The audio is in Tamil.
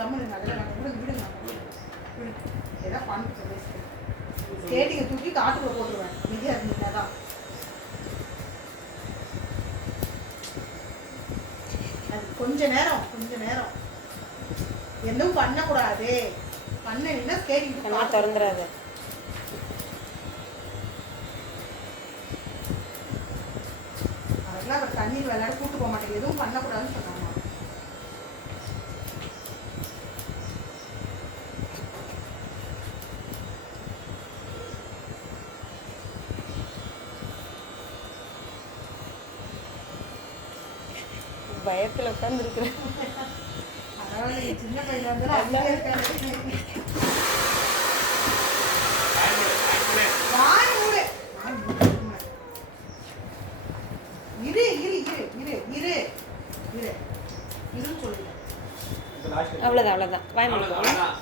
கம்மல் அதெல்லாம் விடுங்க ஏதாவது பண்ண சொல்லி ஸ்கேட்டிங்கை தூக்கி காட்டுக்குள்ள போட்டுருவேன் நிதியாக இருந்தீங்கன்னா தான் அது கொஞ்ச நேரம் எதுவும் பண்ணக்கூடாது. பண்ணீங்கன்னா ஸ்கேட்டிங் திறந்துடாது. அதெல்லாம் அவர் தண்ணீர் விளையாட கூட்டு போக மாட்டேங்குது. எதுவும் பண்ணக்கூடாதுன்னு சொன்னாங்க. பயத்தில் உட்காந்துருக்குறேன். பரவாயில்ல, சின்ன பையன் இருந்தாலும் அவ்வளோதான் வாய்